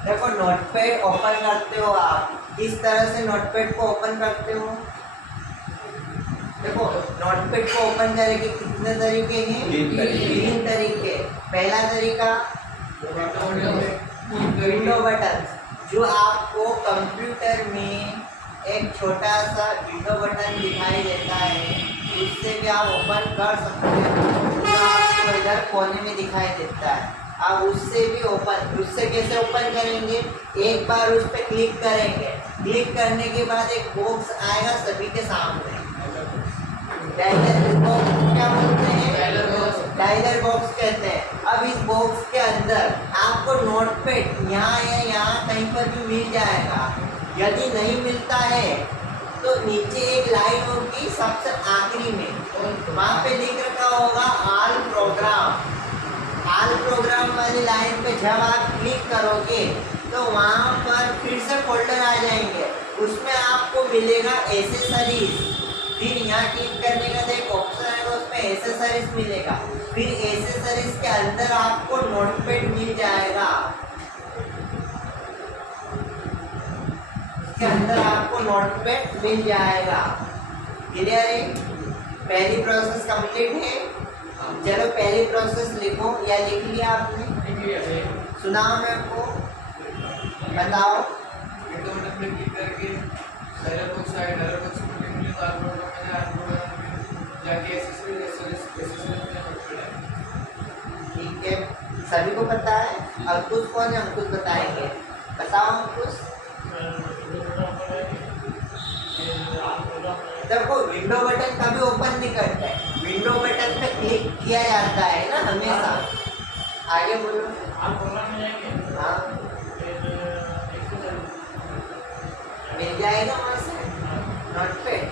देखो notepad open करते हो आप, किस तरह से नोटपैड को ओपन करते हो? देखो नोटपैड को ओपन करने के कितने तरीके हैं? 3 तरीके। पहला तरीका विंडो बटन, जो आपको कंप्यूटर में एक छोटा सा विंडो बटन दिखाई देता है, उससे भी आप ओपन कर सकते हो। जो आपको इधर कोने में दिखाई देता है, आप उससे भी ओपन, उससे कैसे ओपन करेंगे? एक बार उस पर क्लिक करेंगे, क्लिक करने के बाद एक बॉक्स आएगा सभी के सामने, डायलर बॉक्स क्या बोलते हैं? डायलर बॉक्स कहते हैं। अब इस बॉक्स के अंदर आपको नोटपैड यहाँ या यहाँ कहीं पर भी मिल जाएगा। यदि नहीं मिलता है तो नीचे एक लाइन होगी सबसे आखिरी में, वहाँ पे लिख रखा होगा ऑल प्रोग्राम। ऑल प्रोग्राम वाली लाइन पे जब आप क्लिक करोगे तो वहाँ पर फिर से फोल्डर आ जाएंगे, उसमें आपको मिलेगा एसेसरीज। फिर यहाँ क्लिक करने का एक ऑप्शन आएगा, उसमें एसेसरीज मिलेगा। फिर एसेसरीज के अंदर आपको नोटपैड मिल जाएगा, इसके अंदर आपको नोटपैड मिल जाएगा। क्लियर है? पहली प्रोसेस कंप्लीट है। चलो पहली प्रोसेस लिखो, या लिख लिया आपने? सुनाओ मैं आपको, बताओ। विंडो बटन पे क्लिक करके डायलॉग बॉक्स आएगा, डायलॉग बॉक्स में लिख लिया तो जाके ठीक है, सभी को पता है। अंकुश कौन है? अंकुश बताएंगे, बताओ अंकुश। देखो विंडो बटन कभी ओपन नहीं करता है, विंडो बटन पे क्लिक किया जाता है ना हमेशा। आगे बोलो। हाँ मिल जाएगा वहाँ से नोटपैड।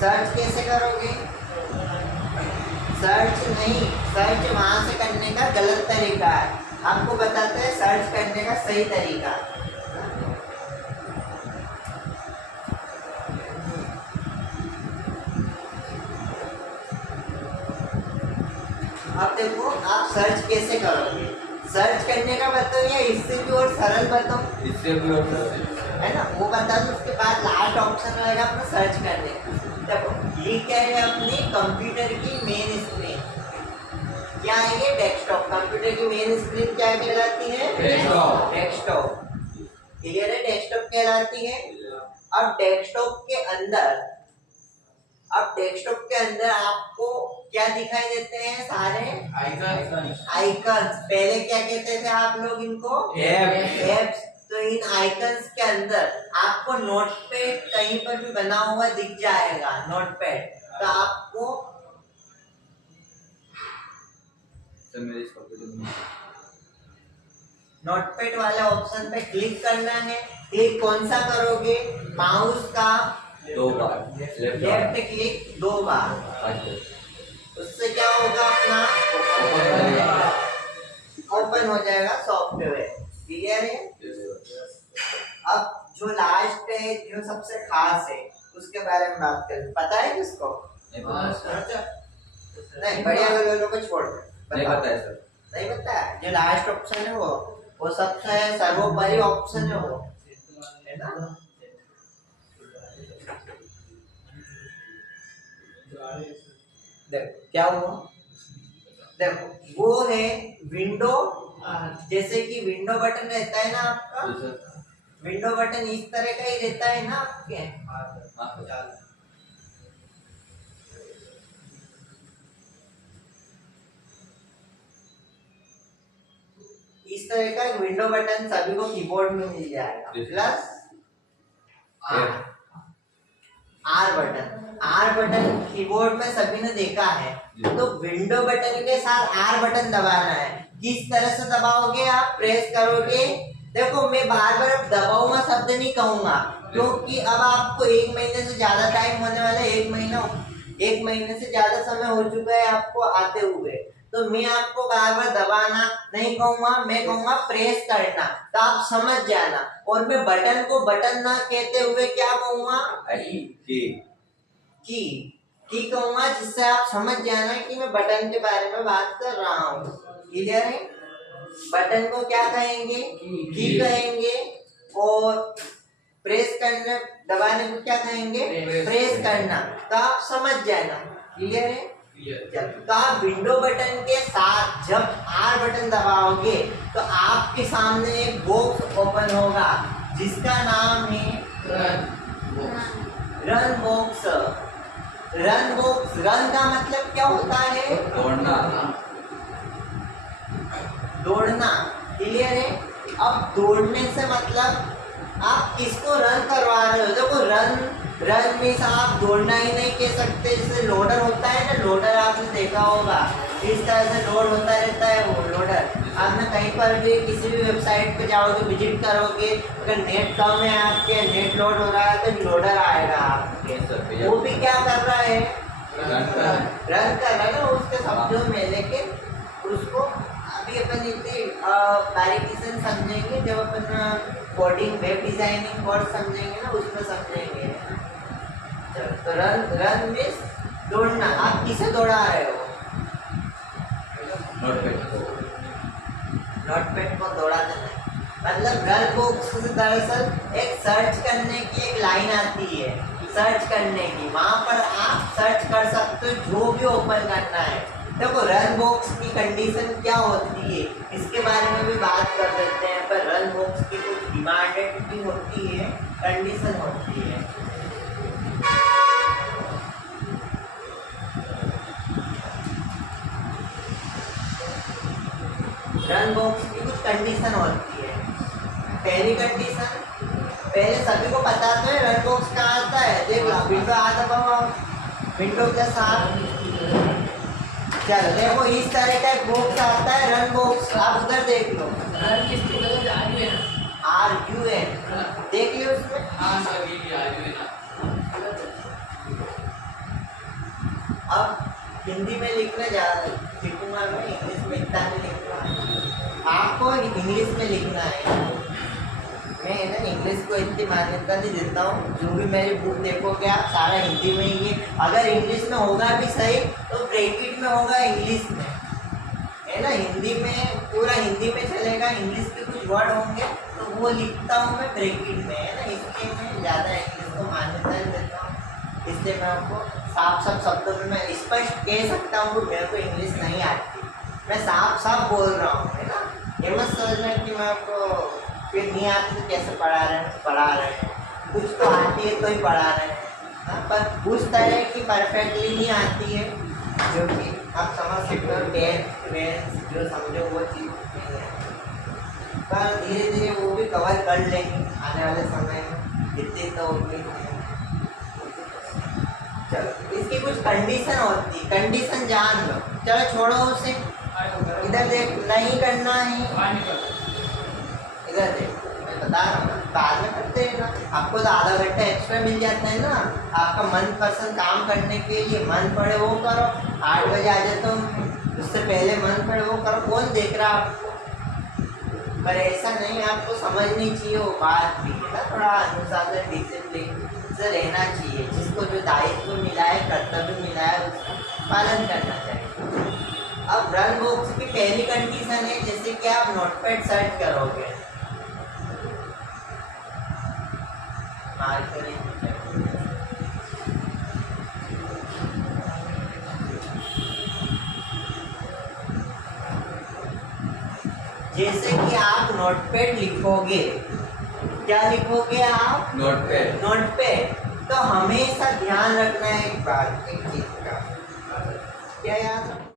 सर्च कैसे करोगे? सर्च नहीं, सर्च वहाँ से करने का गलत तरीका है, आपको बताते हैं सर्च करने का सही तरीका। अब देखो आप सर्च कैसे करोगे, सर्च करने का बताओ या इससे भी और सरल बताओ? इससे भी और सरल है ना, वो बता दो। उसके बाद लास्ट ऑप्शन रहेगा अपना सर्च करने का। देखो ये क्या है? अपनी कंप्यूटर की मेन स्क्रीन। क्या है ये? डेस्कटॉप। कंप्यूटर की मेन स्क्रीन क्या कहलाती है? डेस्कटॉप। डेस्कटॉप। क्लियर है? डेस्कटॉप कहलाती है। अब डेस्कटॉप के अंदर, अब डेस्कटॉप के अंदर आपको क्या दिखाई देते हैं? सारे आइकन्स। पहले क्या कहते थे आप लोग इनको? एप्स। तो इन आइकन्स के अंदर आपको नोटपैड कहीं पर भी बना हुआ दिख जाएगा, नोटपैड। तो आपको नोटपैड वाले ऑप्शन पे क्लिक करना है। क्लिक कौन सा करोगे? माउस का 2 बार लेफ्ट क्लिक 2 बार, उससे क्या होगा? अपना ओपन हो जाएगा सॉफ्टवेयर। क्लियर है? अब जो लास्ट है, जो सबसे खास है, उसके बारे में बात करें। पता है किसको? नहीं, बढ़िया वालों को छोड़ दो। नहीं पता है सर। नहीं पता है? जो लास्ट ऑप्शन है वो सबसे सर्वोपरि ऑप्शन है, वो है ना। देखो क्या हुआ, देखो वो है विंडो। जैसे कि विंडो बटन रहता है ना आपका, विंडो बटन इस तरह का ही रहता है ना आपके। इस तरह का विंडो बटन सभी को कीबोर्ड में मिल जाएगा, plus are button. Are button keyboard में सभी ने देखा है। तो विंडो बटन के साथ आर बटन दबाना है। किस तरह से दबाओगे? आप प्रेस करोगे। देखो मैं बार बार अब दबाऊंगा शब्द नहीं कहूंगा, क्योंकि अब आपको 1 महीने से ज्यादा टाइम होने वाला है। 1 महीने से ज्यादा समय हो चुका है आपको आते हुए। तो मैं आपको बार बार दबाना नहीं कहूंगा, मैं कहूंगा प्रेस करना, तो आप समझ जाना। और मैं बटन को बटन ना कहते हुए क्या कहूंगा? की कहूंगा, जिससे आप समझ जाना कि मैं बटन के बारे में बात कर रहा हूँ। क्लियर है? बटन को क्या कहेंगे, की कहेंगे, और प्रेस करना, दबाने को क्या कहेंगे, प्रेस करना। तो आप समझ जाना, क्लियर है। तो आप विंडो बटन के साथ जब आर बटन दबाओगे तो आपके सामने एक बॉक्स ओपन होगा जिसका नाम है run box. Run box, run का मतलब क्या होता है, दौड़ना, क्लियर है। अब दौड़ने से मतलब आप किसको रन करवा रहे हो। देखो रन मीन्स आप दौड़ना ही नहीं कह सकते। जैसे लोडर होता है ना, लोडर आपने देखा होगा, इस तरह से लोड होता रहता है वो लोडर। आपने कहीं पर भी किसी भी वेबसाइट पे जाओगे, विजिट करोगे, अगर नेट कम है आपके, नेट लोड हो रहा है तो लोडर आएगा आपके। वो भी क्या कर रहा है, रन कर रहा है ना उसके शब्दों में। लेकिन उसको अभी अपन इतनी बारीकी से समझेंगे जब अपन कोडिंग, वेब डिजाइनिंग कोर्स समझेंगे ना, उसमें समझेंगे। तो रन मीन्स दौड़ना। आप किसे दौड़ा रहे हो, नोटपैड को दौड़ा देना। मतलब रन बॉक्स दरअसल एक सर्च करने की एक लाइन आती है, सर्च करने की, वहां पर आप सर्च कर सकते हो जो भी ओपन करना है। देखो रन बॉक्स की कंडीशन क्या होती है इसके बारे में भी बात कर देते हैं। पर रन बॉक्स की कुछ डिमांडेड भी होती है, कंडीशन होती है। रन बॉक्स की कुछ कंडीशन होती है। पहली कंडीशन, पहले सभी को पता तो है रन बॉक्स कहाँ आता है। देख लो विंडो आता है, विंडो के साथ चलो देखो इस तरह का एक बॉक्स आता है रन बॉक्स। आप उधर देख लो, RUN देख लियो उसमें। अब हिंदी में लिखना लिखूंगा मैं, इंग्लिश में इतना नहीं लिखूंगा। आपको इंग्लिश में लिखना है। मैं ना इंग्लिश को इतनी मान्यता नहीं देता हूँ। जो भी मेरी बुक देखोगे आप सारा हिंदी में ही है। अगर इंग्लिश में होगा भी सही तो ब्रैकेट में होगा इंग्लिश में, है ना। हिंदी में पूरा हिंदी में चलेगा, इंग्लिश के कुछ वर्ड होंगे तो वो लिखता हूँ मैं ब्रैकेट में, है ना। इसलिए मैं ज़्यादा इंग्लिश को मान्यता नहीं देता हूँ। इसलिए मैं आपको साफ शब्दों में मैं स्पष्ट कह सकता हूँ मेरे को इंग्लिश नहीं आती, मैं साफ बोल रहा हूँ, है ना। ये मत सोचना कि मैं आपको फिर नहीं आती तो कैसे पढ़ा रहे हैं। कुछ तो आती है तो ही पढ़ा रहे हैं, हाँ। पर उस तरह की परफेक्टली नहीं आती है जो कि आप समझ सकते हो। टेंस जो समझो वो चीज़ नहीं है, पर धीरे धीरे वो भी कवर कर लेंगे आने वाले समय में, इतनी तो उम्मीद है। चलो इसकी कुछ कंडीशन होती है, कंडीशन जान लो। चलो छोड़ो उसे, इधर देख, नहीं करना है इधर देखो। मैं बता रहा हूँ ना, बाद में करते हैं ना। आपको तो आधा घंटा एक्स्ट्रा मिल जाता है ना आपका मनपसंद काम करने के लिए। मन पड़े वो करो, 8 बजे आ जाता हूँ, उससे पहले मन पड़े वो करो। कौन देख रहा आपको, पर ऐसा नहीं, आपको समझनी चाहिए वो बात भी, है ना। थोड़ा अनुशासन, डिसिप्लिन से रहना चाहिए। जिसको जो दायित्व मिला है, कर्तव्य मिला है, उसका पालन करना चाहिए। अब रन बॉक्स की पहली कंडीशन है, जैसे कि आप नोटपैड सर्च करोगे, जैसे कि आप नोटपैड लिखोगे, क्या लिखोगे आप, नोटपैड। तो हमेशा ध्यान रखना है एक बात, एक चीज का, क्या याद